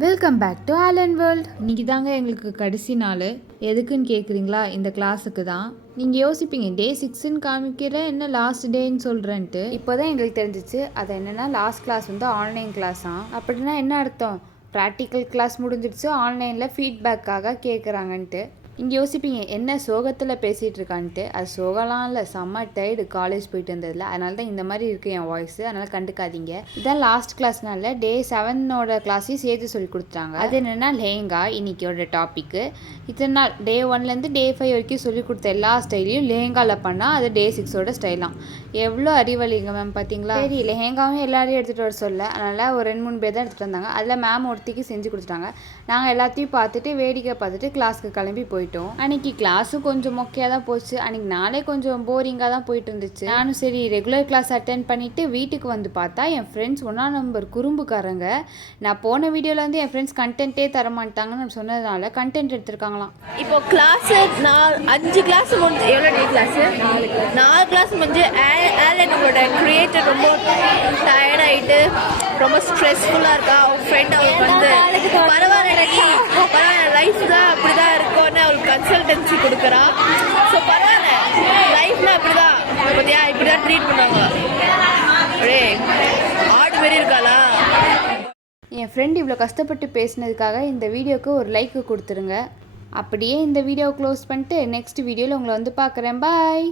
Welcome back to Alan world. இன்றைக்கி தாங்க எங்களுக்கு கடைசி நாள். எதுக்குன்னு கேட்குறீங்களா? இந்த கிளாஸுக்கு தான். நீங்கள் யோசிப்பீங்க, டே 6ன்னு காமிக்கிற என்ன லாஸ்ட் டேன்னு சொல்கிறேன்ட்டு. இப்போ தான் எங்களுக்கு தெரிஞ்சிச்சு அது என்னென்னா லாஸ்ட் கிளாஸ் வந்து ஆன்லைன் கிளாஸாம். அப்படின்னா என்ன அர்த்தம்? ப்ராக்டிக்கல் கிளாஸ் முடிஞ்சிடுச்சு, ஆன்லைனில் ஃபீட்பேக்காக கேட்குறாங்கன்ட்டு. இங்கே யோசிப்பீங்க என்ன சோகத்தில் பேசிகிட்டு இருக்கான்ட்டு. அது சோகலாம் இல்லை, செம்ம டைடு காலேஜ் போயிட்டு வந்ததில்ல. அதனால தான் இந்த மாதிரி இருக்குது என் வாய்ஸு. அதனால் கண்டுக்காதீங்க. இதான் லாஸ்ட் கிளாஸ்னால டே 7ஓட கிளாஸையும் சேர்த்து சொல்லி கொடுத்துட்டாங்க. அது என்னென்னா லெஹங்கா இன்னைக்கியோட டாப்பிக்கு. இத்தனை நாள் டே 1லேருந்து டே 5 வரைக்கும் சொல்லி கொடுத்த எல்லா ஸ்டைலையும் லெஹங்காவில் பண்ணால் அது டே 6ஓட ஸ்டைலாம். எவ்வளோ அறிவழிங்க மேம் பார்த்தீங்களா? சரி, லெஹங்காவும் எல்லாரையும் எடுத்துகிட்டு வர சொல்ல, அதனால் ஒரு 2-3 பேர் தான் எடுத்துகிட்டு வந்தாங்க. அதில் மேம் ஒருத்திக்கு செஞ்சு கொடுத்துட்டாங்க. நாங்கள் எல்லாத்தையும் பார்த்துட்டு வேடிக்கை பார்த்துட்டு கிளாஸ்க்கு கிளம்பி போயிட்டோம். அன்னைக்கு கிளாஸும் கொஞ்சம் மொக்கையாக தான் போச்சு. அன்னைக்கு நாளே கொஞ்சம் போரிங்காக தான் போயிட்டு இருந்துச்சு. நானும் சரி ரெகுலர் கிளாஸ் அட்டென்ட் பண்ணிவிட்டு வீட்டுக்கு வந்து பார்த்தா என் ஃப்ரெண்ட்ஸ் 1ஆம் நம்பர் குறும்புக்காரங்க. நான் போன வீடியோவில் வந்து என் ஃப்ரெண்ட்ஸ் கண்டென்ட்டே தரமாட்டாங்கன்னு சொன்னதுனால கண்டென்ட் எடுத்துருக்காங்களாம். இப்போ கிளாஸு 5 கிளாஸ் முடிஞ்சு, எவ்வளோ டே கிளாஸு 4 கிளாஸ் முடிஞ்சு ஆலனோட கிரியேட்டர் ரொம்ப டயர்டாகிட்டு ரொம்ப ஸ்ட்ரெஸ்ஃபுல்லாக இருக்கா. அவங்க ஃப்ரெண்ட் அவளுக்கு வந்து பரவாயில்ல லைஃப் தான் அப்படி தான் இருக்கும்னு அவளுக்கு கன்சல்டன்சி கொடுக்குறா. ஸோ பரவாயில்ல, லைஃப்னா அப்படி தான் பார்த்தியா, இப்படி தான் ட்ரீட் பண்ணுவாங்க. அப்படியே ஆடு மாரி இருக்காளா. என் ஃப்ரெண்ட் இவ்வளோ கஷ்டப்பட்டு பேசினதுக்காக இந்த வீடியோவுக்கு ஒரு லைக்கு கொடுத்துருங்க. அப்படியே இந்த வீடியோவை க்ளோஸ் பண்ணிட்டு நெக்ஸ்ட் வீடியோவில் உங்களை வந்து பார்க்குறேன். பாய்.